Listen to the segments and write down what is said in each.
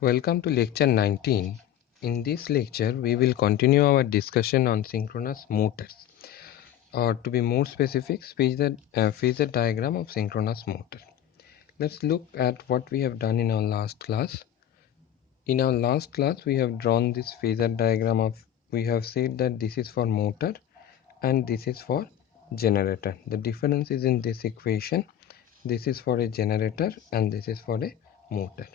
Welcome to lecture 19. In this lecture, we will continue our discussion on synchronous motors, or to be more specific, phasor diagram of synchronous motor. Let's look at what we have done in our last class. In our last class, we have drawn this phasor diagram of, we have said that this is for motor and this is for generator. The difference is in this equation. This is for a generator and this is for a motor.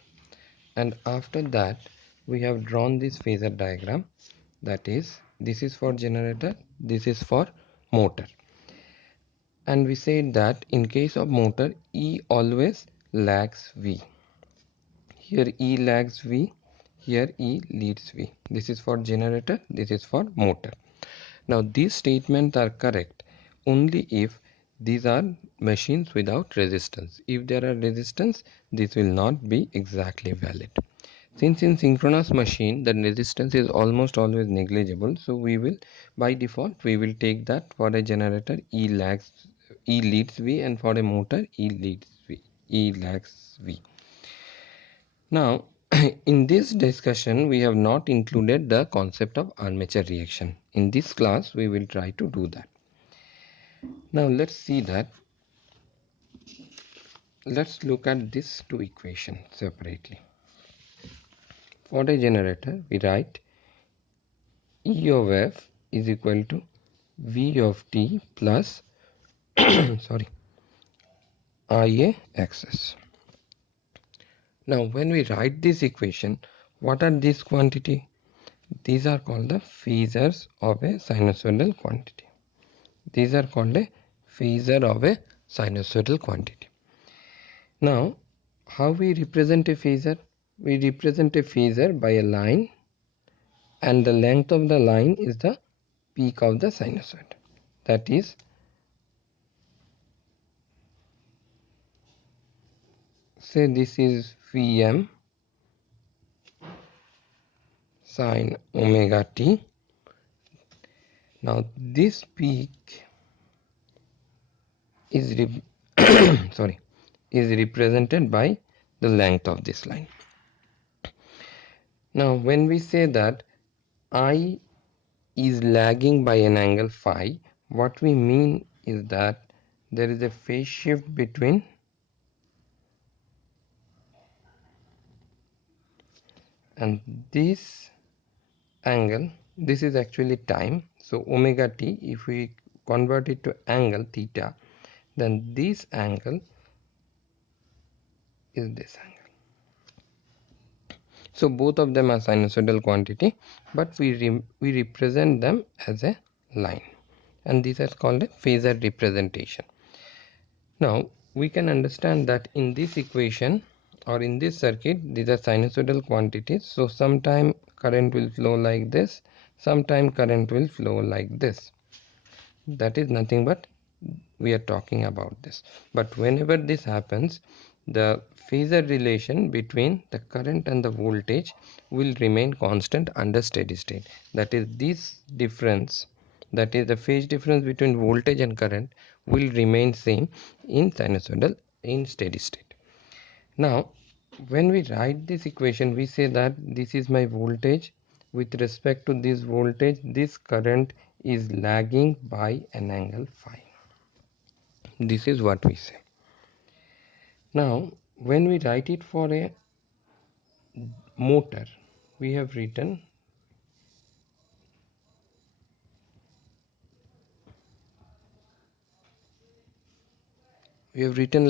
And after that we have drawn this phasor diagram, that is, this is for generator, this is for motor, and we said that in case of motor E always lags V. Here E lags V, here E leads V. This is for generator, this is for motor. Now these statements are correct only if these are machines without resistance. If there are resistance, this will not be exactly valid. Since in synchronous machine the resistance is almost always negligible, so we will, by default, we will take that for a generator E leads V, and for a motor E lags V. Now in this discussion we have not included the concept of armature reaction. In this class we will try to do that. Now let's see that. Let's look at these two equations separately. For a generator we write E of F is equal to V of T plus sorry, IA access. Now when we write this equation, what are these quantity? These are called the phasors of a sinusoidal quantity. These are called a phasor of a sinusoidal quantity. Now how we represent a phasor? We represent a phasor by a line, and the length of the line is the peak of the sinusoid. That is, say this is Vm sine omega t. Now this peak is is represented by the length of this line. Now when we say that I is lagging by an angle phi, what we mean is that there is a phase shift between and this angle. This is actually time, so omega t, if we convert it to angle theta, then this angle is this angle. So both of them are sinusoidal quantity, but we represent them as a line, and this is called a phasor representation. Now we can understand that in this equation or in this circuit, these are sinusoidal quantities. So sometime current will flow like this, sometime current will flow like this. That is nothing but we are talking about this. But whenever this happens, the phasor relation between the current and the voltage will remain constant under steady state. That is, this difference, that is the phase difference between voltage and current, will remain same in sinusoidal in steady state. Now when we write this equation, we say that this is my voltage. With respect to this voltage, this current is lagging by an angle phi. This is what we say. Now when we write it for a motor, we have written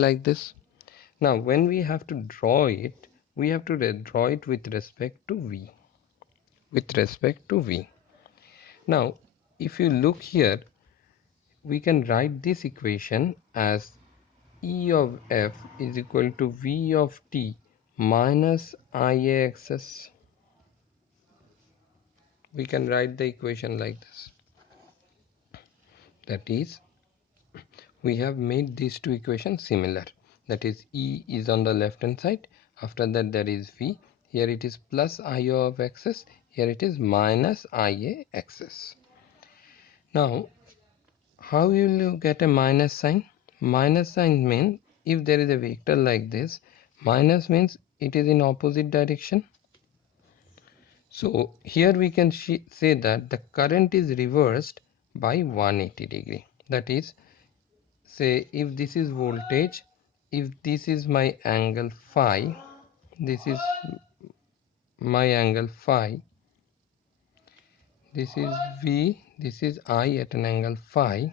like this. Now when we have to draw it, we have to draw it with respect to V. Now if you look here, we can write this equation as E of F is equal to V of T minus IA access. We can write the equation like this. That is, we have made these two equations similar. That is, E is on the left hand side. After that there is V. Here it is plus IA of access. Here it is minus IA access. Now how will you get a minus sign? Minus sign means if there is a vector like this, minus means it is in opposite direction. So here we can say that the current is reversed by 180 degree. That is, say if this is voltage, if this is my angle phi, this is my angle phi, this is V, this is I at an angle phi,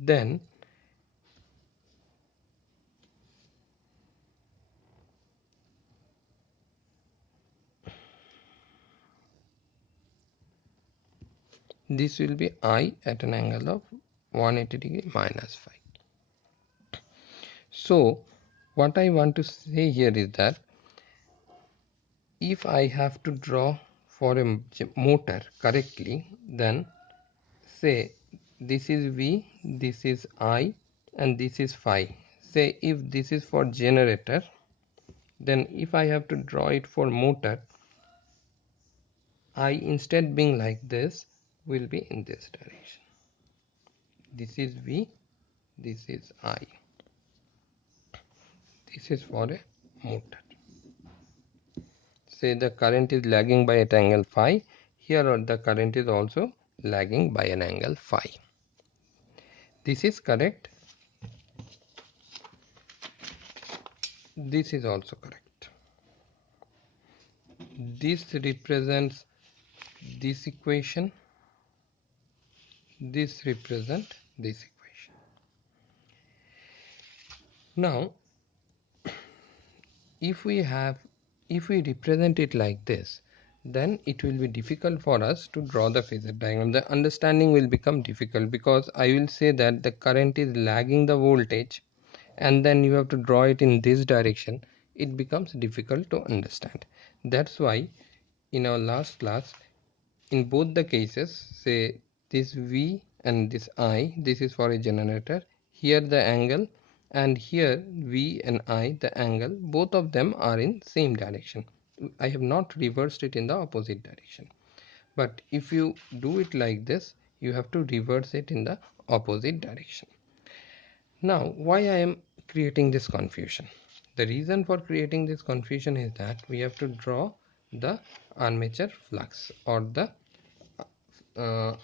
then this will be I at an angle of 180 degree minus phi. So what I want to say here is that if I have to draw for a motor correctly, then say this is V, this is I, and this is phi. Say if this is for generator, then if I have to draw it for motor, I, instead being like this, will be in this direction. This is V, this is I. This is for a motor. Say the current is lagging by an angle phi. Here the current is also lagging by an angle phi. This is correct. This is also correct. This represents this equation. This represents this equation. Now if we represent it like this, then it will be difficult for us to draw the phasor diagram. The understanding will become difficult because I will say that the current is lagging the voltage and then you have to draw it in this direction. It becomes difficult to understand. That's why in our last class, in both the cases, say this V and this I, this is for a generator, here the angle, and here V and I, the angle, both of them are in same direction. I have not reversed it in the opposite direction, but if you do it like this, you have to reverse it in the opposite direction. Now why I am creating this confusion? The reason for creating this confusion is that we have to draw the armature flux or the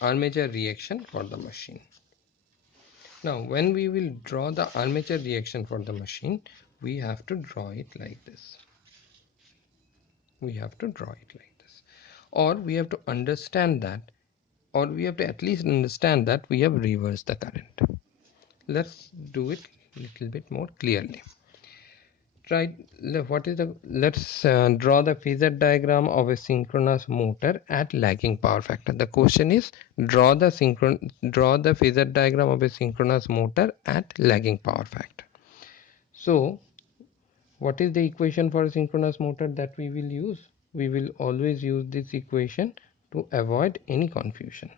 armature reaction for the machine. Now when we will draw the armature reaction for the machine, we have to draw it like this. We have to draw it like this, or we have to understand that, or we have to at least understand that we have reversed the current. Let's do it a little bit more clearly. Right, what is the let's draw the phasor diagram of a synchronous motor at lagging power factor. The question is draw the phasor diagram of a synchronous motor at lagging power factor. So what is the equation for a synchronous motor that we will use? We will always use this equation to avoid any confusion.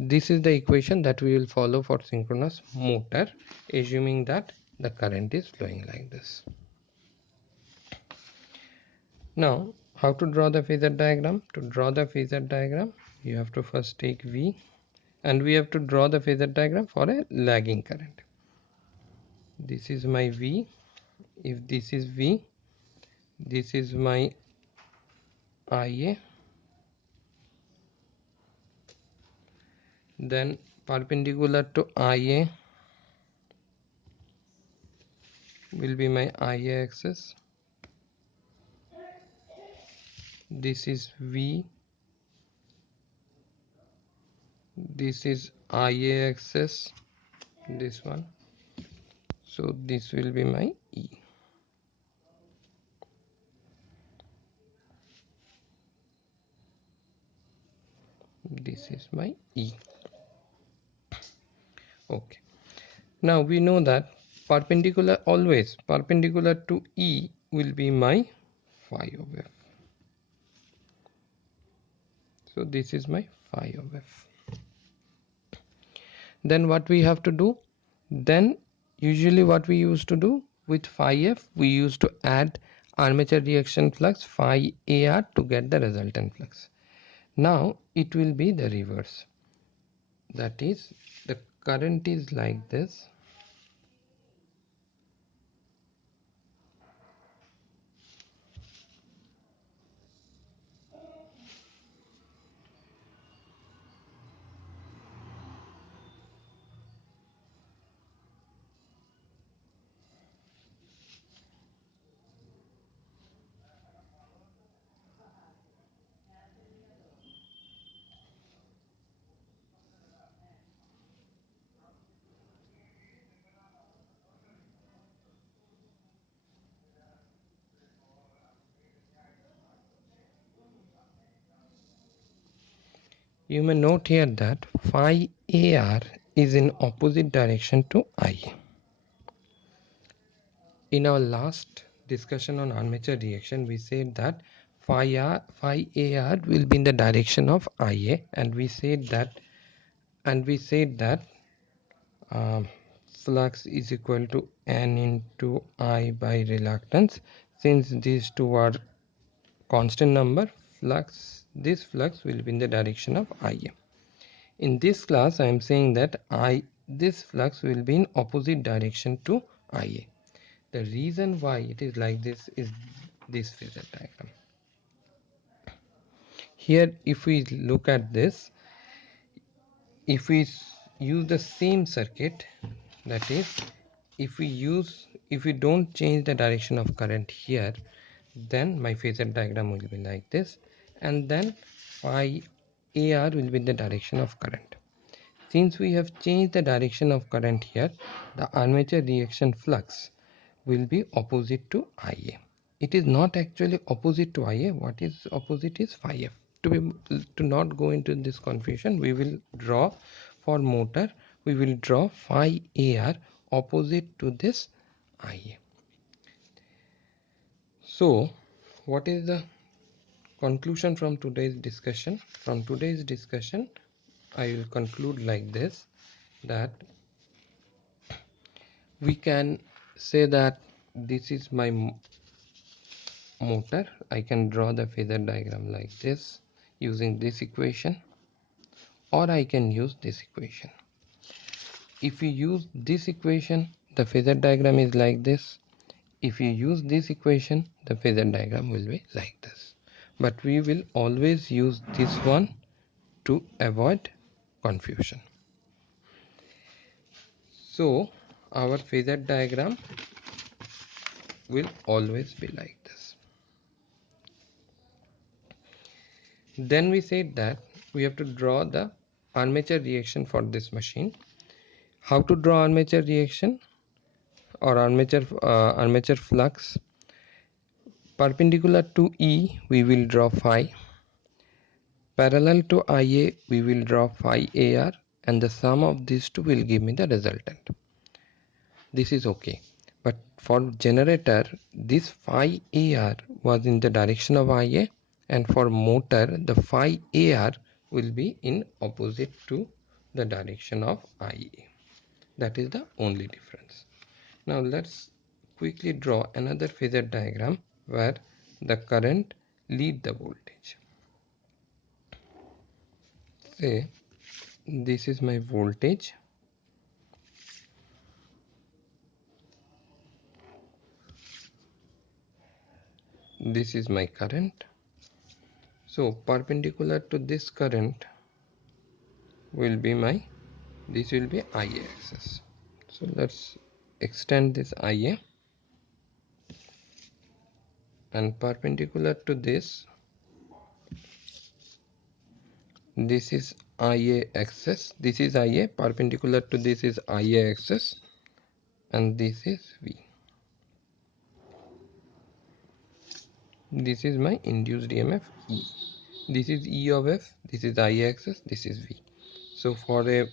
This is the equation that we will follow for synchronous motor, assuming that the current is flowing like this. Now how to draw the phasor diagram? To draw the phasor diagram, you have to first take V, and we have to draw the phasor diagram for a lagging current. This is my V. If this is V, this is my IA. Then perpendicular to IA will be my IA axis. This is V. This is IA axis. This one. So this will be my E. This is my E. Okay. Now we know that always perpendicular to E will be my phi of f. So this is my phi of f. Then what we have to do? Then usually what we used to do with phi f, we used to add armature reaction flux phi AR to get the resultant flux. Now it will be the reverse. That is, the current is like this. You may note here that phi AR is in opposite direction to I. In our last discussion on armature reaction, we said that phi AR will be in the direction of IA, and we said that flux is equal to N into I by reluctance. Since these two are constant number, this flux will be in the direction of IA. In this class, I am saying that this flux will be in opposite direction to IA. The reason why it is like this is this phasor diagram. Here, if we look at this, if we use the same circuit, that is, if we don't change the direction of current here, then my phasor diagram will be like this, and then phi AR will be in the direction of current. Since we have changed the direction of current here, the armature reaction flux will be opposite to IA. It is not actually opposite to IA. What is opposite is phi F. To not go into this confusion, we will draw for motor, we will draw phi AR opposite to this IA. So, what is the conclusion from today's discussion? From today's discussion, I will conclude like this, that we can say that this is my motor. I can draw the phasor diagram like this using this equation, or I can use this equation. If you use this equation, the phasor diagram is like this. If you use this equation, the phasor diagram will be like this. But we will always use this one to avoid confusion. So our phasor diagram will always be like this. Then we said that we have to draw the armature reaction for this machine. How to draw armature reaction or armature flux? Perpendicular to E, we will draw phi. Parallel to IA, we will draw phi AR, and the sum of these two will give me the resultant. This is okay. But for generator, this phi AR was in the direction of IA, and for motor, the phi AR will be in opposite to the direction of IA. That is the only difference. Now let's quickly draw another phasor diagram where the current lead the voltage. Say this is my voltage, this is my current. So perpendicular to this current will be this will be IA axis. So let's extend this IA, and perpendicular to this is IA axis. This is IA, perpendicular to this is IA axis, and this is V. This is my induced EMF E. This is E of F, this is IA axis, this is V. So for a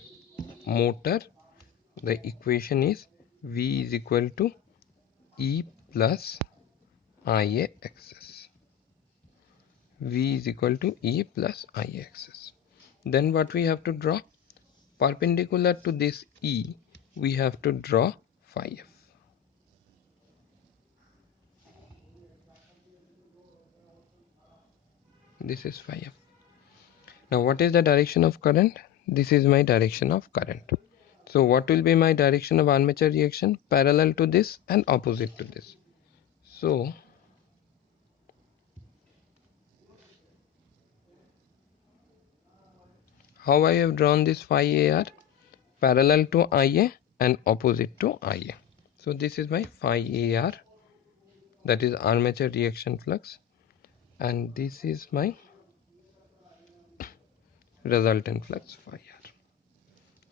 motor, the equation is V is equal to E plus IA axis. V is equal to E plus IA axis. Then what we have to draw? Perpendicular to this E, we have to draw phi F. This is phi F. Now what is the direction of current? This is my direction of current. So what will be my direction of armature reaction? Parallel to this and opposite to this. So how I have drawn this phi AR? Parallel to IA and opposite to IA. So this is my phi AR, that is armature reaction flux, and this is my resultant flux phi R.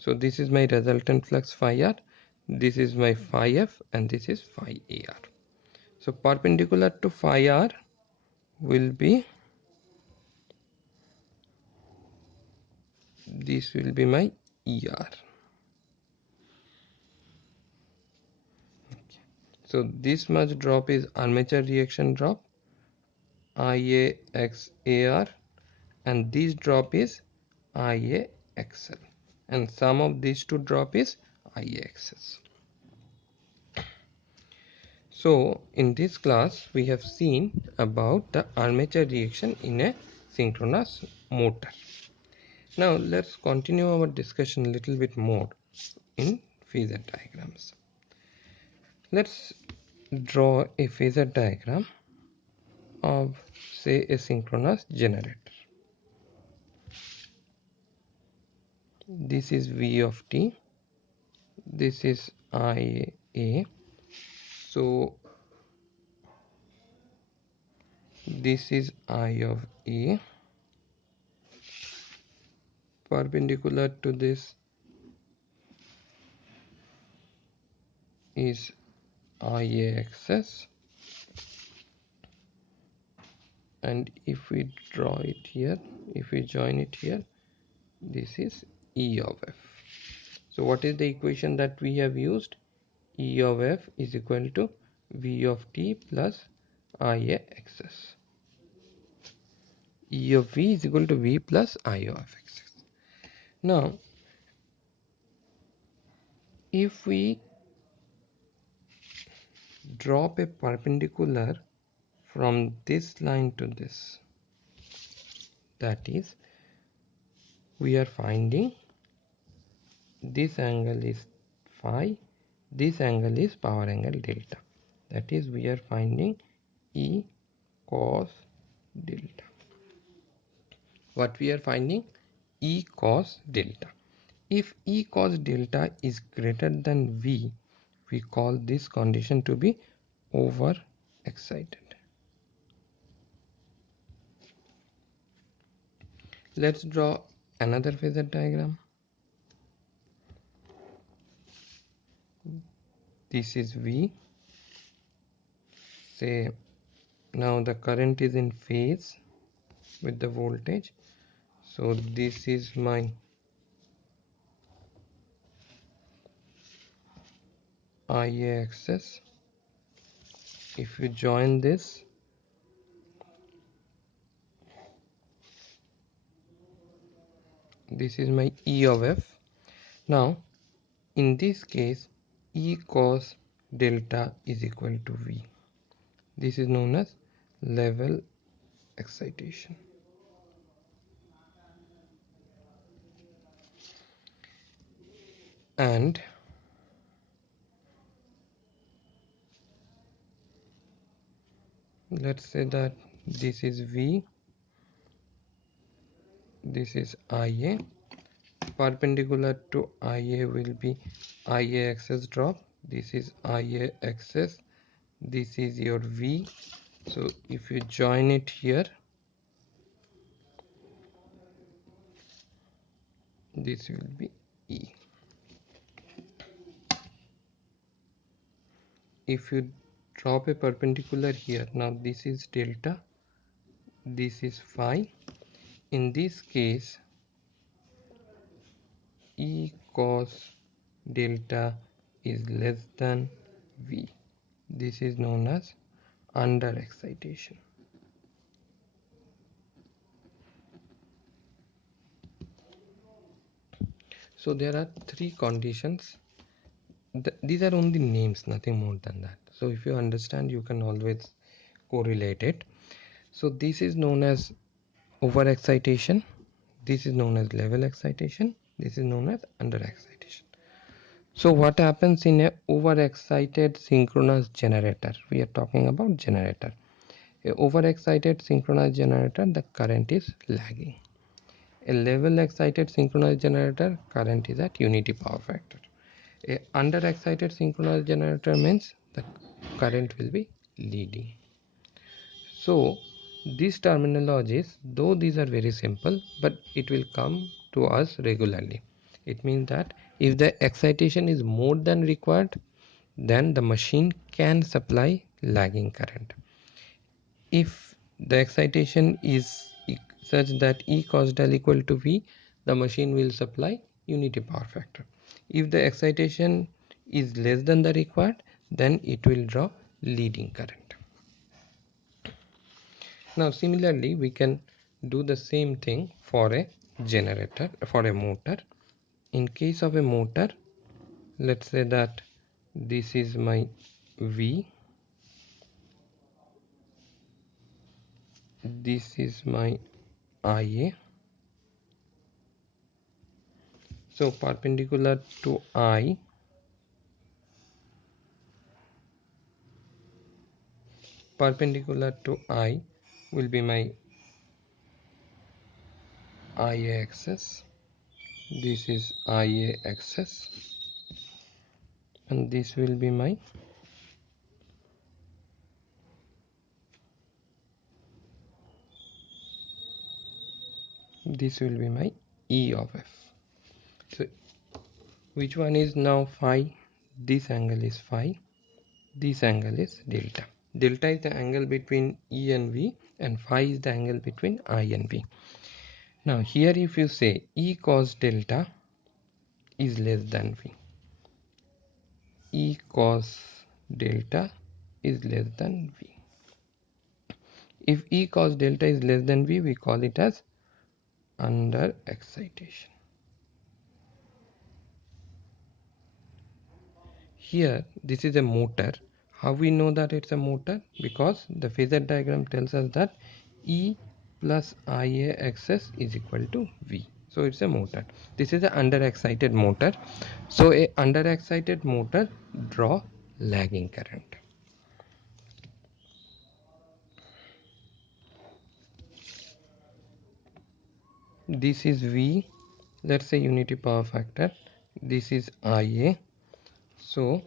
So this is my resultant flux phi R, this is my phi F, and this is phi AR. So perpendicular to phi R will be, this will be my ER. So this much drop is armature reaction drop, IA x AR, and this drop is IA XL, and sum of these two drop is IA XS. So in this class we have seen about the armature reaction in a synchronous motor. Now let's continue our discussion a little bit more in phasor diagrams. Let's draw a phasor diagram of, say, a synchronous generator. This is V of t, this is IA. So this is I of A. Perpendicular to this is IA axis, and if we draw it here, if we join it here, this is E of F. So what is the equation that we have used? E of F is equal to V of t plus IA axis. E of V is equal to V plus I of X. Now, if we drop a perpendicular from this line to this, that is, we are finding this angle is phi, this angle is power angle delta, that is, we are finding E cos delta. What we are finding? E cos delta. If E cos delta is greater than V, we call this condition to be over excited. Let's draw another phasor diagram. This is V. Say now the current is in phase with the voltage. So this is my IA axis. If you join this, this is my E of F. Now in this case, E cos delta is equal to V. This is known as level excitation. And let's say that this is V, this is IA. Perpendicular to IA will be IA axis drop. This is IA axis. This is your V. So if you join it here, this will be E. If you drop a perpendicular here, now this is delta, this is phi. In this case, E cos delta is less than V. This is known as under excitation. So there are three conditions. These are only names, nothing more than that. So if you understand, you can always correlate it. So this is known as overexcitation, This is known as level excitation. This is known as under excitation. So what happens in a overexcited synchronous generator? We are talking about generator. A overexcited synchronous generator, the current is lagging. A level excited synchronous generator, current is at unity power factor. A under excited synchronous generator means the current will be leading. So these terminologies, though these are very simple, but it will come to us regularly. It means that if the excitation is more than required, then the machine can supply lagging current. If the excitation is such that E cos del equal to V, the machine will supply unity power factor. If the excitation is less than the required, then it will draw leading current. Now similarly, we can do the same thing for a generator, for a motor. In case of a motor, let's say that this is my V, this is my IA. So perpendicular to I, will be my IA axis. This is IA axis, and this will be my E of F. So which one is now phi? This angle is phi. This angle is delta. Delta is the angle between E and V, and phi is the angle between I and V. Now here if you say E cos delta is less than V, E cos delta is less than V. If E cos delta is less than V, we call it as under excitation. Here this is a motor. How we know that it's a motor? Because the phasor diagram tells us that E plus IA axis is equal to V. So it's a motor. This is an under excited motor. So a under excited motor draw lagging current. This is V, let's say unity power factor. This is IA. So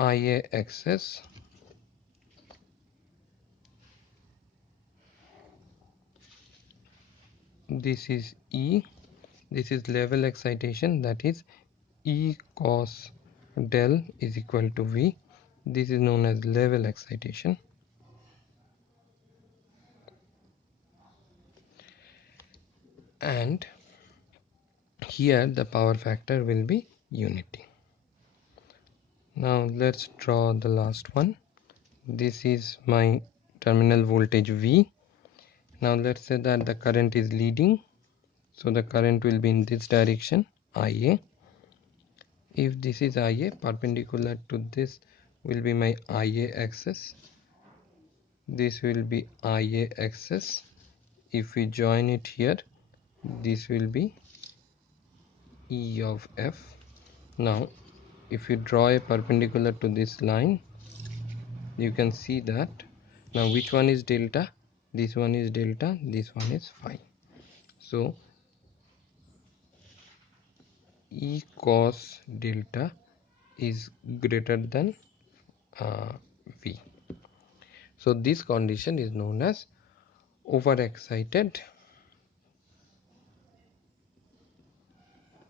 IA axis, this is E, this is level excitation, that is E cos del is equal to V. This is known as level excitation. And here the power factor will be unity. Now let's draw the last one. This is my terminal voltage V. Now let's say that the current is leading, so the current will be in this direction, IA. If this is IA, perpendicular to this will be my IA axis. This will be IA axis. If we join it here, this will be E of F. Now if you draw a perpendicular to this line, you can see that now which one is delta? This one is delta, this one is phi. So E cos delta is greater than V. So this condition is known as overexcited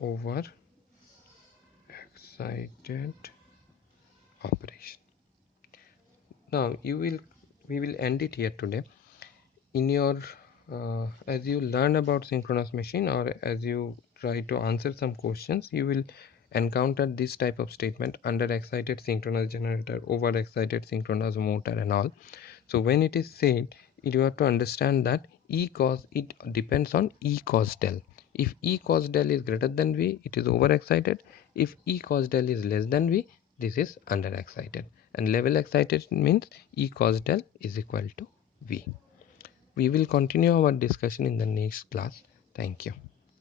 operation. Now we will end it here today. In your as you learn about synchronous machine, or as you try to answer some questions, you will encounter this type of statement: under excited synchronous generator, over excited synchronous motor, and all. So when it is said, you have to understand that E cos, it depends on E cos del. If E cos del is greater than V, it is over excited. If E cos del is less than V, this is under excited. and level excitation means E cos del is equal to V. We will continue our discussion in the next class. Thank you.